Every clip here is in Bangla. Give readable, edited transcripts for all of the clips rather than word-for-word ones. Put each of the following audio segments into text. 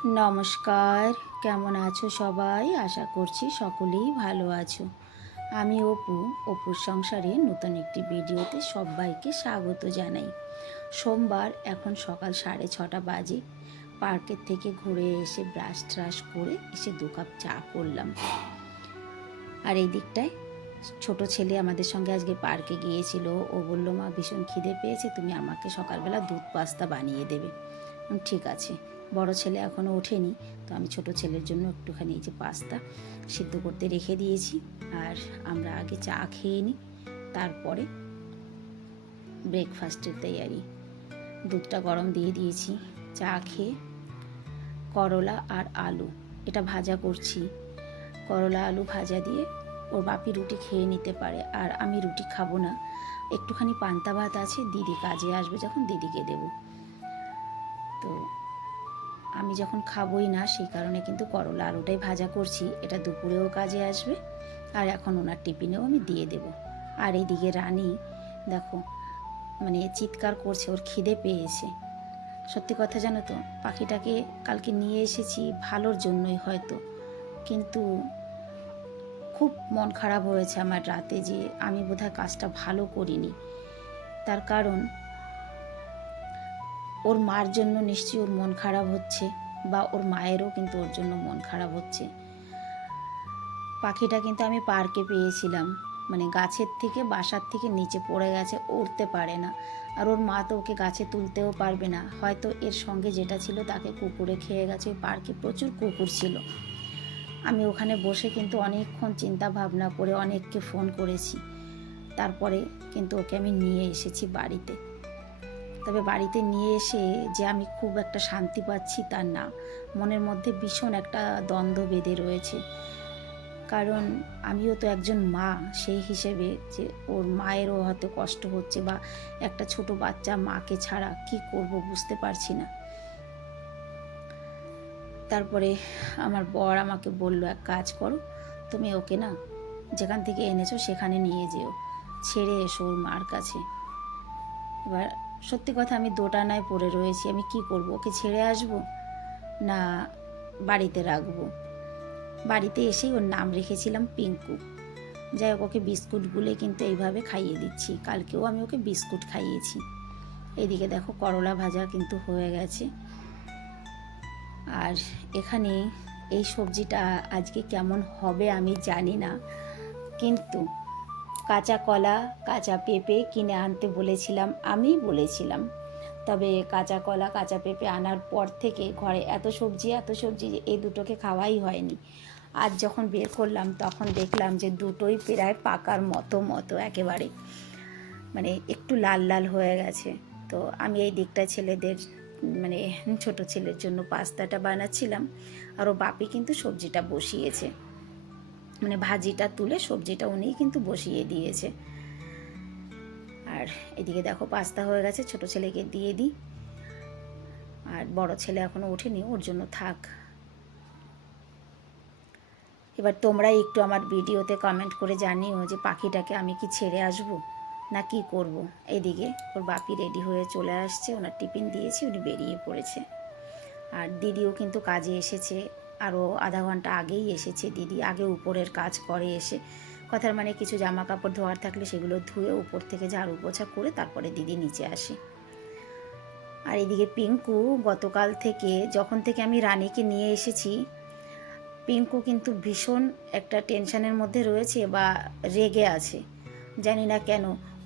নমস্কার, কেমন আছো সবাই? আশা করছি সকলেই ভালো আছো। আমি অপুর সংসারে নতুন একটি ভিডিওতে সবাইকে স্বাগত জানাই। সোমবার এখন সকাল 6:30 বাজে। পার্কের থেকে ঘুরে এসে ব্রাশ ট্রাশ করে এসে 2 কাপ চা করলাম। আর এই দিকটায় ছোট ছেলে আমাদের সঙ্গে আজকে পার্কে গিয়েছিল। ও বলল, মা ভীষণ খিদে পেয়েছে, তুমি আমাকে সকালবেলা দুধ পাস্তা বানিয়ে দেবে। ঠিক আছে। বড় ছেলে এখনও ওঠেনি, তো আমি ছোট ছেলের জন্য একটুখানি এই যে পাস্তা সিদ্ধ করতে রেখে দিয়েছি। আর আমরা আগে চা খেয়ে নিই, তারপরে ব্রেকফাস্টের তৈয়ারি। দুধটা গরম দিয়ে দিয়েছি। চা খেয়ে করলা আর আলু এটা ভাজা করছি। করলা আলু ভাজা দিয়ে ওর বাপি রুটি খেয়ে নিতে পারে, আর আমি রুটি খাবো না। একটুখানি পান্তা ভাত আছে, দিদি কাজে আসবে যখন দিদিকে দেব। তো আমি যখন খাবোই না, সেই কারণে কিন্তু করলা আলুটাই ভাজা করছি। এটা দুপুরেও কাজে আসবে, আর এখন ওনার টিফিনেও আমি দিয়ে দেব। আর এইদিকে রানী দেখো মানে চিৎকার করছে, ওর খিদে পেয়েছে। সত্যি কথা জানো তো, পাখিটাকে কালকে নিয়ে এসেছি ভালোর জন্যই হয়তো, কিন্তু খুব মন খারাপ হয়েছে আমার রাতে যে আমি বোধহয় কাজটা ভালো করিনি। তার কারণ ওর মার জন্য নিশ্চয়ই ওর মন খারাপ হচ্ছে, বা ওর মায়েরও কিন্তু ওর জন্য মন খারাপ হচ্ছে। পাখিটা কিন্তু আমি পার্কে পেয়েছিলাম, মানে গাছের থেকে বাসার থেকে নিচে পড়ে গেছে, উড়তে পারে না। আর ওর মা তো ওকে গাছে তুলতেও পারবে না, হয়তো এর সঙ্গে যেটা ছিল তাকে কুকুরে খেয়ে গেছে। ওই পার্কে প্রচুর কুকুর ছিল। আমি ওখানে বসে কিন্তু অনেকক্ষণ চিন্তা ভাবনা করে অনেককে ফোন করেছি, তারপরে কিন্তু ওকে আমি নিয়ে এসেছি বাড়িতে। তবে বাড়িতে নিয়ে এসে যে আমি খুব একটা শান্তি পাচ্ছি তা না, মনের মধ্যে ভীষণ একটা দ্বন্দ্ব বেঁধে রয়েছে। কারণ আমিও তো একজন মা, সেই হিসেবে যে ওর মায়েরও হয়তো কষ্ট হচ্ছে, বা একটা ছোট বাচ্চা মাকে ছাড়া কি করব বুঝতে পারছি না। তারপরে আমার বর আমাকে বলল, এক কাজ করো, তুমি ওকে না যেখান থেকে এনেছো সেখানে নিয়ে যেও, ছেড়ে এসো ওর মার কাছে। এবার সত্যি কথা, আমি দোটানায় পড়ে রয়েছি। আমি কি করব, ওকে ছেড়ে আসবো না বাড়িতে রাখবো? বাড়িতে এসেই ওর নাম রেখেছিলাম পিঙ্কু। যাই হোক, ওকে বিস্কুট গুলে কিন্তু এইভাবে খাইয়ে দিচ্ছি। কালকেও আমি ওকে বিস্কুট খাইয়েছি। এইদিকে দেখো করলা ভাজা কিন্তু হয়ে গেছে। আর এখানে এই সবজিটা আজকে কেমন হবে আমি জানি না, কিন্তু কাঁচা কলা কাঁচা পেঁপে কিনে আনতে বলেছিলাম। তবে কাঁচা কলা কাঁচা পেঁপে আনার পর থেকে ঘরে এত সবজি যে এই দুটোকে খাওয়াই হয়নি। আজ যখন বের করলাম তখন দেখলাম যে দুটোই প্রায় পাকার মতো একেবারে, মানে একটু লাল লাল হয়ে গেছে। তো আমি এই দিকটা ছেলেদের, মানে ছোট ছেলের জন্য পাস্তাটা বানাচ্ছিলাম, আর ও বাপি কিন্তু সবজিটা বসিয়েছে, মানে ভাজিটা তুলে সবজিটা উনিই কিন্তু বসিয়ে দিয়েছে। আর এদিকে দেখো পাস্তা হয়ে গেছে, ছোট ছেলেকে দিয়ে দিই। আর বড় ছেলে এখনো ওঠেনি, ওর জন্য থাক। এবার তোমরাই একটু আমার ভিডিওতে কমেন্ট করে জানিও যে পাখিটাকে আমি কি ছেড়ে আসবো না কি করব। এদিকে ওর বাপি রেডি হয়ে চলে আসছে, ওনার টিফিন দিয়েছি, উনি বেরিয়ে পড়েছে। আর দিদিও কিন্তু কাজে এসেছে, আরও আধা ঘন্টা আগেই এসেছে দিদি। আগে উপরের কাজ করে এসে, কথার মানে কিছু জামা কাপড় ধোয়ার থাকলে সেগুলো ধুয়ে উপর থেকে ঝাড়ু পোছা করে তারপরে দিদি নিচে আসে। আর এদিকে পিঙ্কু গতকাল থেকে, যখন থেকে আমি রানীকে নিয়ে এসেছি, পিঙ্কু কিন্তু ভীষণ একটা টেনশনের মধ্যে রয়েছে বা রেগে আছে, জানি না কেন।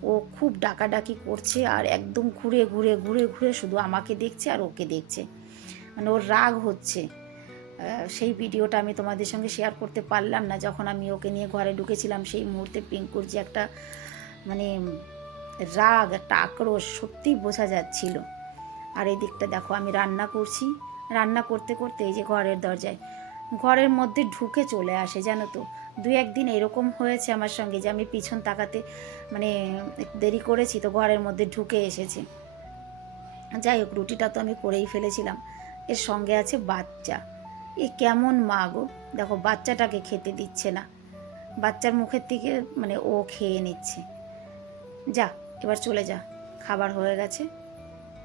ও খুব ডাকাডাকি করছে, আর একদম ঘুরে ঘুরে ঘুরে ঘুরে শুধু আমাকে দেখছে আর ওকে দেখছে, মানে ওর রাগ হচ্ছে। সেই ভিডিওটা আমি তোমাদের সঙ্গে শেয়ার করতে পারলাম না, যখন আমি ওকে নিয়ে ঘরে ঢুকেছিলাম। সেই মুহূর্তে পিঙ্কুর যে একটা মানে রাগ, একটা আক্রোশ সত্যিই বোঝা যাচ্ছিল। আর এই দিকটা দেখো আমি রান্না করছি, রান্না করতে করতে এই যে ঘরের মধ্যে ঢুকে চলে আসে, জানো তো। দু একদিন এরকম হয়েছে আমার সঙ্গে যে আমি পিছন তাকাতে মানে দেরি করেছি, তো ঘরের মধ্যে ঢুকে এসেছে। যাই হোক, রুটিটা তো আমি করেই ফেলেছিলাম। এর সঙ্গে আছে বাচ্চা। এ কেমন মা গো, দেখো বাচ্চাটাকে খেতে দিচ্ছে না, বাচ্চার মুখের থেকে মানে ও খেয়ে নিচ্ছে। যা, এবার চলে যা, খাবার হয়ে গেছে।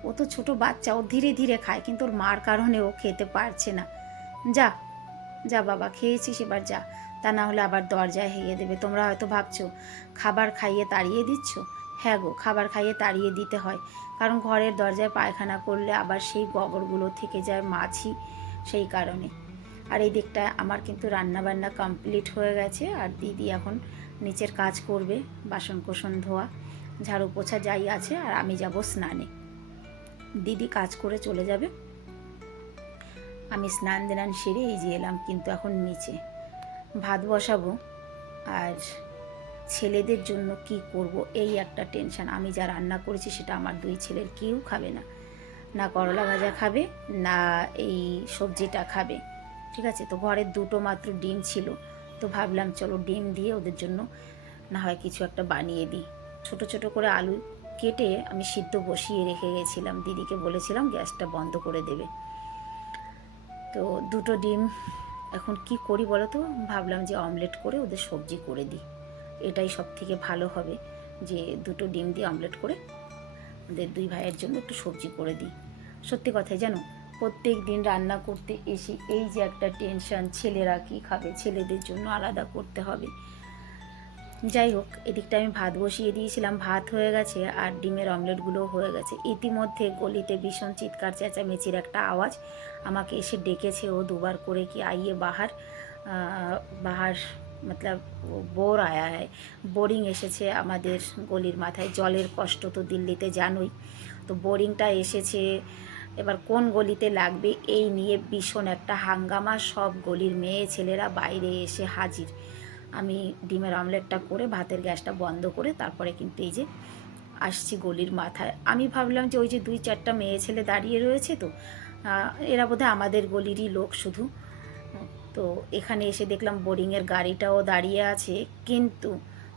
ও তো ছোট বাচ্চা, ও ধীরে ধীরে খায়, কিন্তু ওর মার কারণে ও খেতে পারছে না। যা যা বাবা, খেয়েছিস, এবার যা, তা না হলে আবার দরজায় হেগে দেবে। তোমরা হয়তো ভাবছো খাবার খাইয়ে তাড়িয়ে দিচ্ছ। হ্যাঁ গো, খাবার খাইয়ে তাড়িয়ে দিতে হয়, কারণ ঘরের দরজায় পায়খানা করলে আবার সেই গোবরগুলো থেকে যায় মাছি, সেই কারণে। আর এই দিকটায় আমার কিন্তু রান্নাবান্না কমপ্লিট হয়ে গেছে, আর দিদি এখন নিচের কাজ করবে, বাসন কোসন ধোয়া, ঝাড়ু পোছা যাই আছে, আর আমি যাব স্নানে। দিদি কাজ করে চলে যাবে, আমি স্নান দান সেরে এই যে এলাম কিন্তু এখন নিচে ভাত বসাবো। আর ছেলেদের জন্য কি করব এই একটা টেনশন। আমি যা রান্না করেছি সেটা আমার দুই ছেলের কেউ খাবে না, না করলা ভাজা খাবে, না এই সবজিটা খাবে। ঠিক আছে, তো ঘরের দুটো মাত্র ডিম ছিল, তো ভাবলাম চলো ডিম দিয়ে ওদের জন্য না হয় কিছু একটা বানিয়ে দিই। ছোট ছোট করে আলু কেটে আমি সিদ্ধ বসিয়ে রেখে গেছিলাম, দিদিকে বলেছিলাম গ্যাসটা বন্ধ করে দেবে। তো দুটো ডিম এখন কি করি বলো তো, ভাবলাম যে অমলেট করে ওদের সবজি করে দিই, এটাই সব থেকে ভালো হবে, যে দুটো ডিম দিয়ে অমলেট করে ওদের দুই ভাইয়ের জন্য একটু সবজি করে দিই। সত্যি কথাই জানো, প্রত্যেক দিন রান্না করতে এসে এই যে একটা টেনশন, ছেলেরা কী খাবে, ছেলেদের জন্য আলাদা করতে হবে। যাই হোক, এদিকটা আমি ভাত বসিয়ে দিয়েছিলাম, ভাত হয়ে গেছে আর ডিমের অমলেটগুলোও হয়ে গেছে। ইতিমধ্যে গলিতে ভীষণ চিৎকার চেঁচামেচির একটা আওয়াজ, আমাকে এসে ডেকেছে ও দুবার করে কি আইয়ে বাহার বাহার মতলব বোর আয়া হয়, বোরিং এসেছে আমাদের গলির মাথায়। জলের কষ্ট তো দিল্লিতে জানোই, তো বোরিংটা এসেছে, এবার কোন গলিতে লাগবে এই নিয়ে ভীষণ একটা হাঙ্গামা, সব গলির মেয়ে ছেলেরা বাইরে এসে হাজির। আমি ডিমের অমলেটটা করে ভাতের গ্যাসটা বন্ধ করে তারপরে কিন্তু এই যে আসছি গলির মাথায়। আমি ভাবলাম যে ওই যে দুই চারটা মেয়ে ছেলে দাঁড়িয়ে রয়েছে, তো এরা বোধহয় আমাদের গলিরই লোক শুধু। তো এখানে এসে দেখলাম বোরিংয়ের গাড়িটাও দাঁড়িয়ে আছে, কিন্তু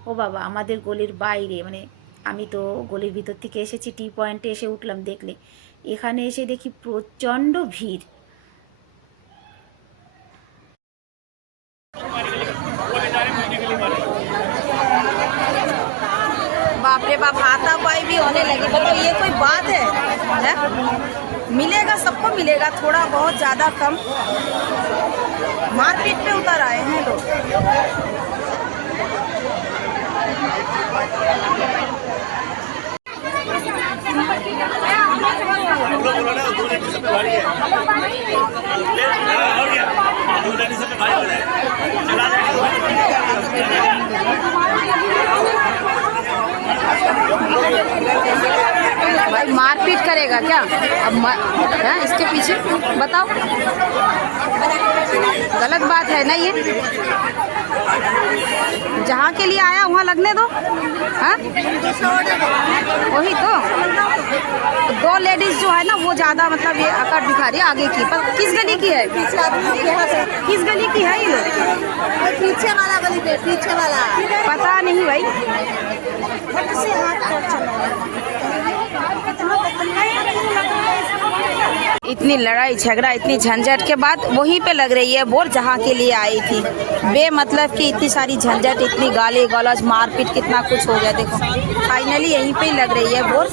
ও বাবা আমাদের গলির বাইরে, মানে আমি তো গলির ভিতর থেকে এসেছি, টি পয়েন্টে এসে উঠলাম, দেখলে এখানে এসে দেখি প্রচণ্ড ভিড়। बाप रे बाप, हाथापाई भी होने लगी। बताओ ये कोई बात है? मिलेगा, सबको मिलेगा, थोड़ा बहुत ज़्यादा कम। मारपीट पे उतर आए हैं लोग। भाई मारपीट करेगा क्या अब? है इसके पीछे, बताओ, गलत बात है ना ये? जहाँ के लिए आया वहाँ लगने दो। हाँ, वही तो दो लेडीज जो है ना वो ज्यादा मतलब ये अकड़ दिखा रही है आगे की। पर किस गली की है, किस गली की है ये लोग? पीछे वाला गली पे, पीछे वाला पता नहीं भाई। इतनी लड़ाई झगड़ा, इतनी झंझट के बाद वहीं पे लग रही है बोर जहाँ के लिए आई थी। बेमतलब की इतनी सारी झंझट, इतनी गाली गलौज, मारपीट, कितना कुछ हो गया। देखो फाइनली यहीं पे ही लग रही है बोर।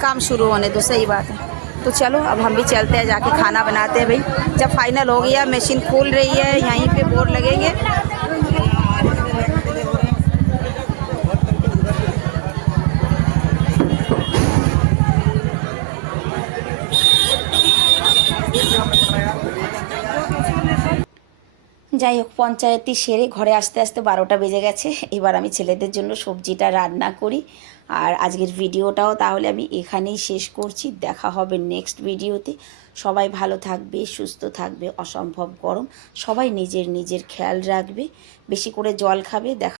काम शुरू होने दो, सही बात है। तो चलो अब हम भी चलते हैं, जाके खाना बनाते हैं भाई। जब फाइनल हो गया, मशीन खोल रही है, यहीं पे बोर लगेंगे। যাই হোক, পঞ্চায়েতই সেরে ঘরে আসতে আসতে 12টা বেজে গেছে। এবার আমি ছেলেদের জন্য সবজিটা রান্না করি। আর আজকের ভিডিওটাও তাহলে আমি এখানেই শেষ করছি। দেখা হবে নেক্সট ভিডিওতে। সবাই ভালো থাকবে, সুস্থ থাকবে। অসম্ভব গরম, সবাই নিজের নিজের খেয়াল রাখবে, বেশি করে জল খাবে। দেখা